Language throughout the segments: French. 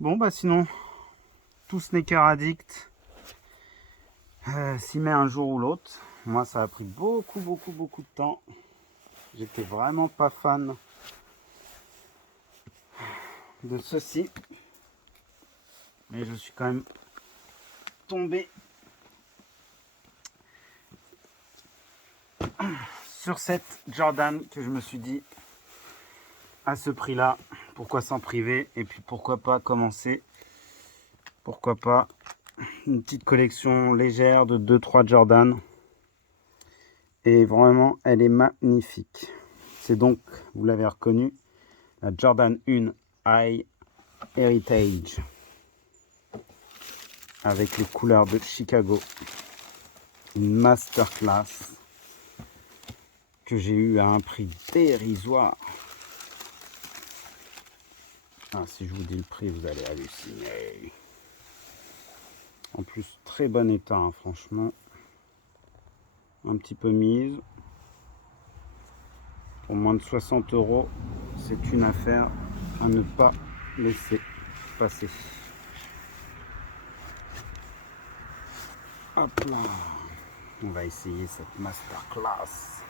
Bon, bah sinon, tout sneaker addict s'y met un jour ou l'autre. Moi, ça a pris beaucoup de temps. J'étais vraiment pas fan de ceci. Mais je suis quand même tombé sur cette Jordan que je me suis dit, à ce prix-là, pourquoi s'en priver? Et puis pourquoi pas commencer? Pourquoi pas une petite collection légère de 2-3 Jordan. Et vraiment, elle est magnifique. C'est donc, vous l'avez reconnu, la Jordan 1 High Heritage. Avec les couleurs de Chicago. Une masterclass que j'ai eu à un prix dérisoire. Ah, si je vous dis le prix, vous allez halluciner. En plus, très bon état, hein, franchement. Un petit peu mise. Pour moins de 60 €, c'est une affaire à ne pas laisser passer. Hop là. On va essayer cette masterclass.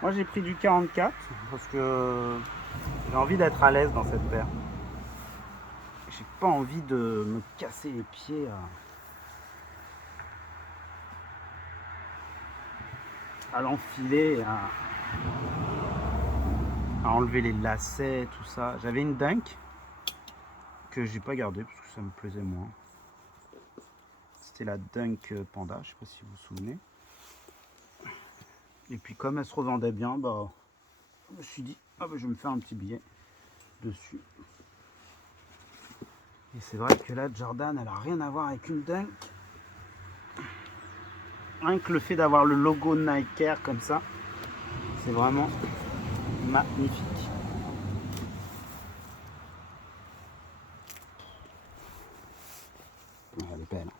Moi, j'ai pris du 44 parce que j'ai envie d'être à l'aise dans cette paire. J'ai pas envie de me casser les pieds à l'enfiler, à enlever les lacets, tout ça. J'avais une Dunk que j'ai pas gardée parce que ça me plaisait moins. C'était la Dunk Panda, je sais pas si vous vous souvenez. Et puis comme elle se revendait bien, bah, je me suis dit, ah bah, je vais me faire un petit billet dessus. Et c'est vrai que là, Jordan, elle a rien à voir avec une Dunk. Rien que le fait d'avoir le logo Nike Air comme ça, c'est vraiment magnifique. Elle est belle.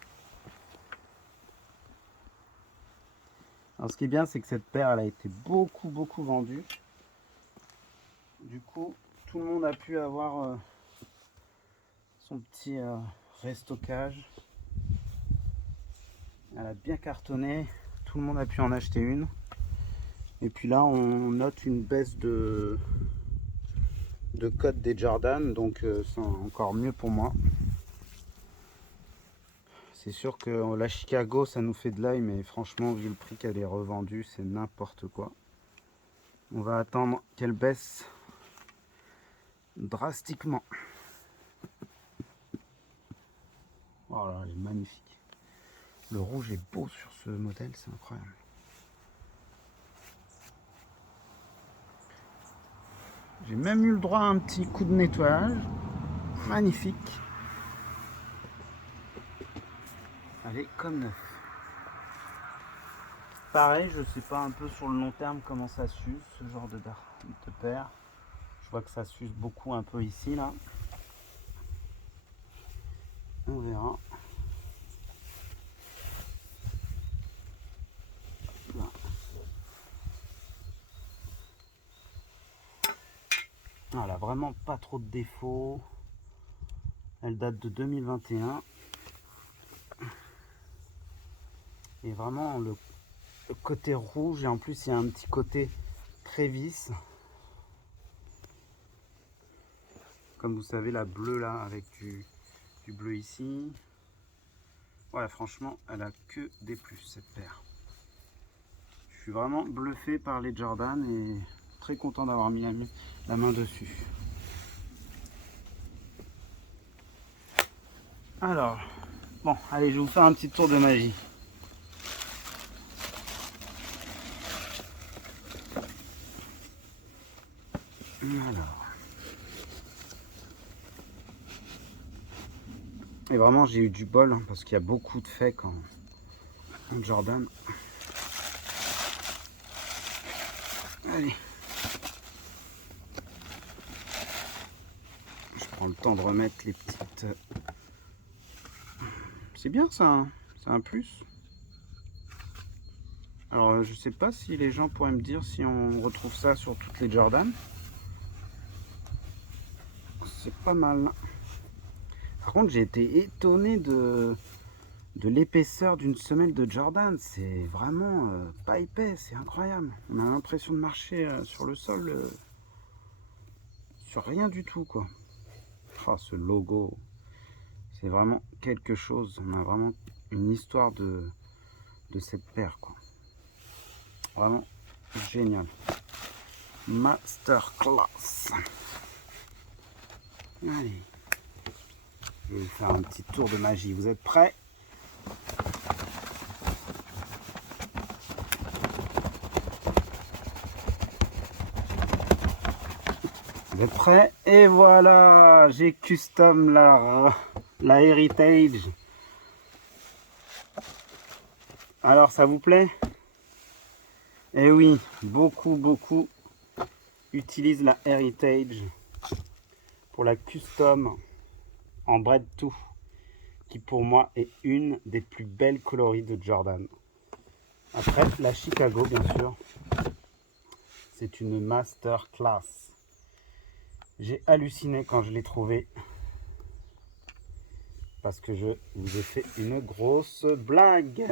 Alors ce qui est bien, c'est que cette paire, elle a été beaucoup vendue. Du coup, tout le monde a pu avoir son petit restockage. Elle a bien cartonné. Tout le monde a pu en acheter une. Et puis là, on note une baisse de code des Jordan. Donc c'est encore mieux pour moi. C'est sûr que la Chicago, ça nous fait de l'œil. Mais franchement, vu le prix qu'elle est revendue, c'est n'importe quoi. On va attendre qu'elle baisse drastiquement. Voilà, elle est magnifique. Le rouge est beau sur ce modèle, c'est incroyable. J'ai même eu le droit à un petit coup de nettoyage. Magnifique. Elle est comme neuf. Pareil, je sais pas un peu sur le long terme comment ça s'use, ce genre de paire. Je vois que ça s'use beaucoup un peu ici, là. On verra. Là. Ah, elle a vraiment pas trop de défauts. Elle date de 2021. Et vraiment le côté rouge, et en plus il y a un petit côté Travis. Comme vous savez, la bleue là, avec du bleu ici. Voilà, franchement, elle a que des plus, cette paire. Je suis vraiment bluffé par les Jordan et très content d'avoir mis la main dessus. Alors, bon, allez, je vais vous faire un petit tour de magie. Alors. Et vraiment, j'ai eu du bol hein, parce qu'il y a beaucoup de fakes en Jordan. Allez. Je prends le temps de remettre les petites... C'est bien ça, hein, c'est un plus. Alors, je sais pas si les gens pourraient me dire si on retrouve ça sur toutes les Jordan. C'est pas mal. Par contre, j'ai été étonné de l'épaisseur d'une semelle de Jordan. C'est vraiment pas épais, c'est incroyable. On a l'impression de marcher sur le sol, sur rien du tout, quoi. Oh, ce logo, c'est vraiment quelque chose. On a vraiment une histoire de cette paire, quoi. Vraiment génial. Masterclass. Allez. Je vais vous faire un petit tour de magie. Vous êtes prêts? Vous êtes prêts? Et voilà, j'ai custom la Heritage. Alors, ça vous plaît? Eh oui, beaucoup utilisent la Heritage pour la custom en Bread 2, qui pour moi est une des plus belles coloris de Jordan. Après, la Chicago, bien sûr, c'est une masterclass. J'ai halluciné quand je l'ai trouvée, parce que je vous ai fait une grosse blague.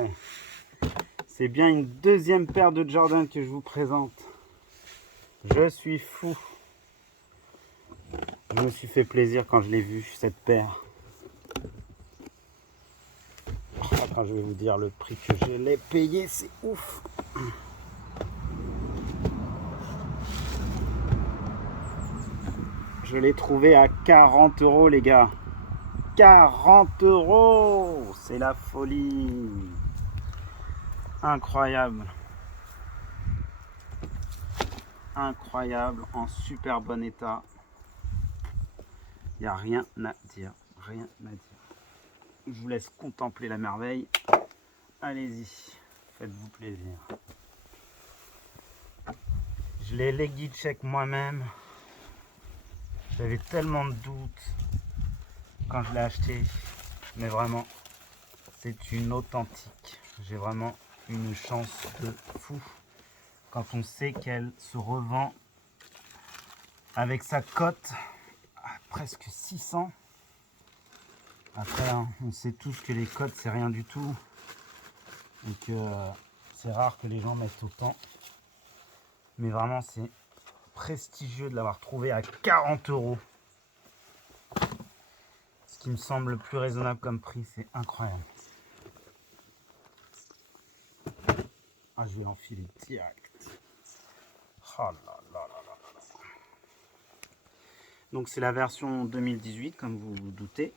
C'est bien une deuxième paire de Jordan que je vous présente. Je suis fou. Je me suis fait plaisir quand je l'ai vue, cette paire. Quand je vais vous dire le prix que je l'ai payé, c'est ouf. Je l'ai trouvé à 40 €, les gars. 40 €, c'est la folie. Incroyable. Incroyable, en super bon état. Il n'y a rien à dire. Rien à dire. Je vous laisse contempler la merveille. Allez-y, faites-vous plaisir. Je l'ai leggy check moi-même. J'avais tellement de doutes quand je l'ai acheté, mais vraiment, c'est une authentique. J'ai vraiment une chance de fou quand on sait qu'elle se revend avec sa cote à presque 600. Après, hein, on sait tous que les cotes, c'est rien du tout. Et que c'est rare que les gens mettent autant. Mais vraiment, c'est prestigieux de l'avoir trouvé à 40 €. Ce qui me semble le plus raisonnable comme prix, c'est incroyable. Ah, je vais l'enfiler direct. Oh là là là là là. Donc c'est la version 2018, comme vous vous doutez.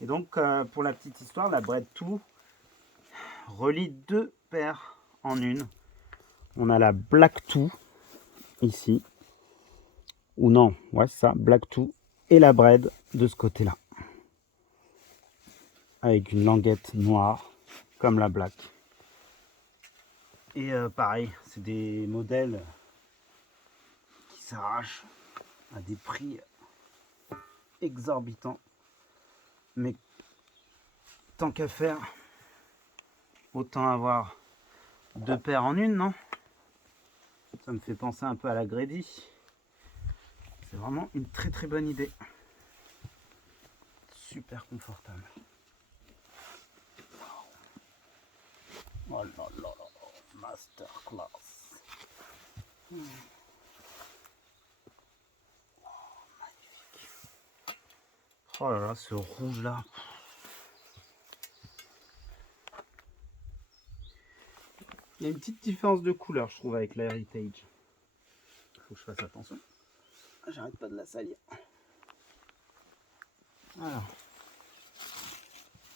Et donc pour la petite histoire, la Bread 2 relie deux paires en une. On a la Black 2 ici. Ou non, ouais c'est ça, Black 2. Et la Bread de ce côté-là. Avec une languette noire, comme la Black. Et pareil, c'est des modèles qui s'arrachent à des prix exorbitants. Mais tant qu'à faire, autant avoir deux paires en une, non? Ça me fait penser un peu à la Grady. C'est vraiment une très bonne idée. Super confortable. Oh là là là, masterclass. Oh, magnifique. Oh là là, ce rouge là. Il y a une petite différence de couleur, je trouve, avec la Heritage. Il faut que je fasse attention. J'arrête pas de la salir. Voilà.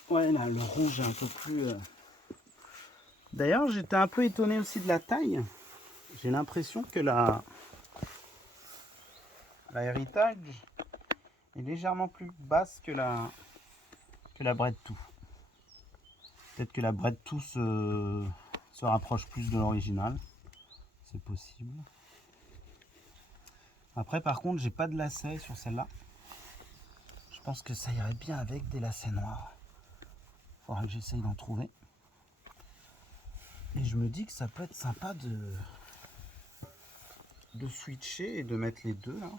Ouais, là, le rouge est un peu plus... D'ailleurs, j'étais un peu étonné aussi de la taille. J'ai l'impression que la Heritage est légèrement plus basse que la Bread 2. Peut-être que la Bread 2 se rapproche plus de l'original. C'est possible. Après, par contre, j'ai pas de lacets sur celle-là. Je pense que ça irait bien avec des lacets noirs. Faudra que j'essaye d'en trouver. Et je me dis que ça peut être sympa de switcher et de mettre les deux là.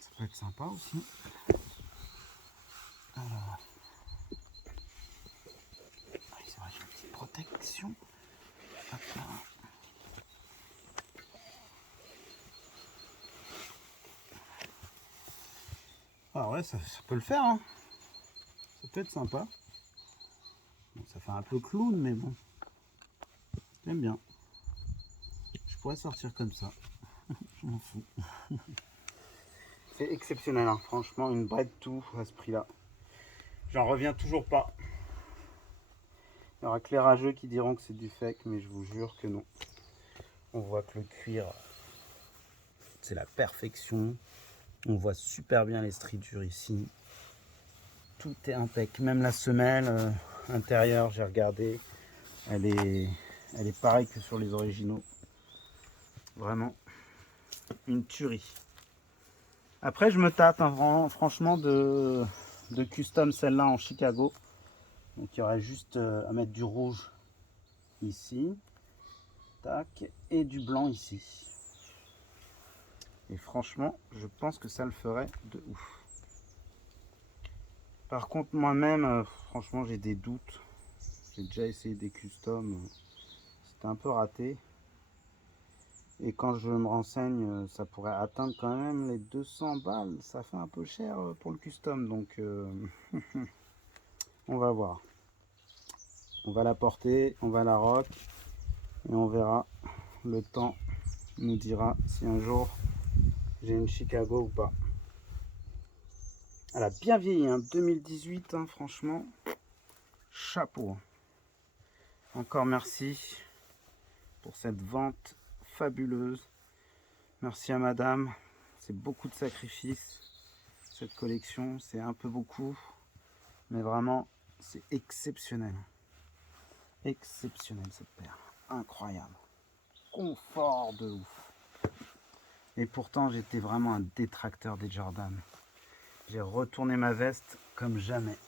Ça peut être sympa aussi. Alors, c'est vrai, j'ai une petite protection. Hop là. Ah ouais, ça peut le faire, hein. Ça peut être sympa. Bon, ça fait un peu clown, mais bon. J'aime bien. Je pourrais sortir comme ça. Je m'en fous. C'est exceptionnel, hein. Franchement, une Bread 2 à ce prix-là. J'en reviens toujours pas. Il y aura que les rageux qui diront que c'est du fake, mais je vous jure que non. On voit que le cuir, c'est la perfection. On voit super bien les stridures ici. Tout est impec. Même la semelle intérieure, j'ai regardé. Elle est pareille que sur les originaux. Vraiment une tuerie. Après, je me tâte, hein, franchement, de custom celle-là en Chicago. Donc, il y aurait juste à mettre du rouge ici. Tac. Et du blanc ici. Et franchement, je pense que ça le ferait de ouf. Par contre, moi-même, franchement, j'ai des doutes. J'ai déjà essayé des customs. C'était un peu raté. Et quand je me renseigne, ça pourrait atteindre quand même les 200 balles. Ça fait un peu cher pour le custom. Donc, on va voir. On va la porter, on va la rock. Et on verra. Le temps nous dira si un jour j'ai une Chicago ou pas. Elle a bien vieilli, hein, 2018, hein, franchement. Chapeau. Encore merci pour cette vente fabuleuse. Merci à madame. C'est beaucoup de sacrifices. Cette collection, c'est un peu beaucoup. Mais vraiment, c'est exceptionnel. Exceptionnel cette paire. Incroyable. Confort de ouf. Et pourtant, j'étais vraiment un détracteur des Jordan. J'ai retourné ma veste comme jamais.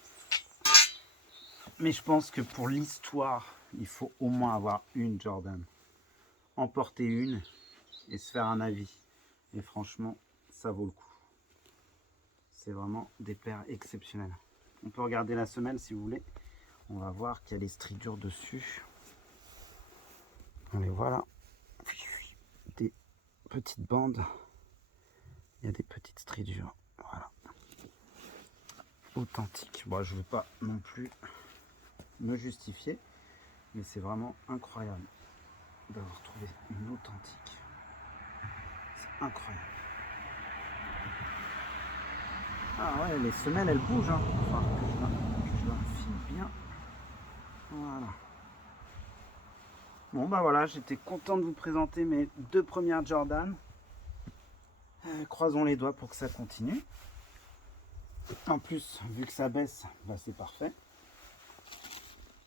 Mais je pense que pour l'histoire, il faut au moins avoir une Jordan. En porter une et se faire un avis. Et franchement, ça vaut le coup. C'est vraiment des paires exceptionnelles. On peut regarder la semelle si vous voulez. On va voir qu'il y a les stridures dessus. On les voit là. Des petites bandes. Il y a des petites stridures. Voilà. Authentique. Bon, je ne veux pas non plus me justifier. Mais c'est vraiment incroyable d'avoir trouvé une authentique. C'est incroyable. Ah ouais, les semelles elles bougent. Hein. Enfin, je la file bien. Voilà. Bon bah voilà, j'étais content de vous présenter mes deux premières Jordan. Croisons les doigts pour que ça continue. En plus, vu que ça baisse, bah c'est parfait.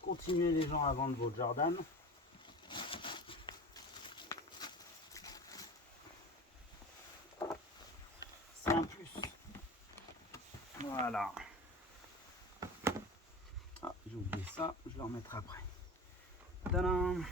Continuez les gens à vendre vos Jordan. C'est un plus. Voilà. Ah, j'ai oublié ça, je le remettrai après. Tadam!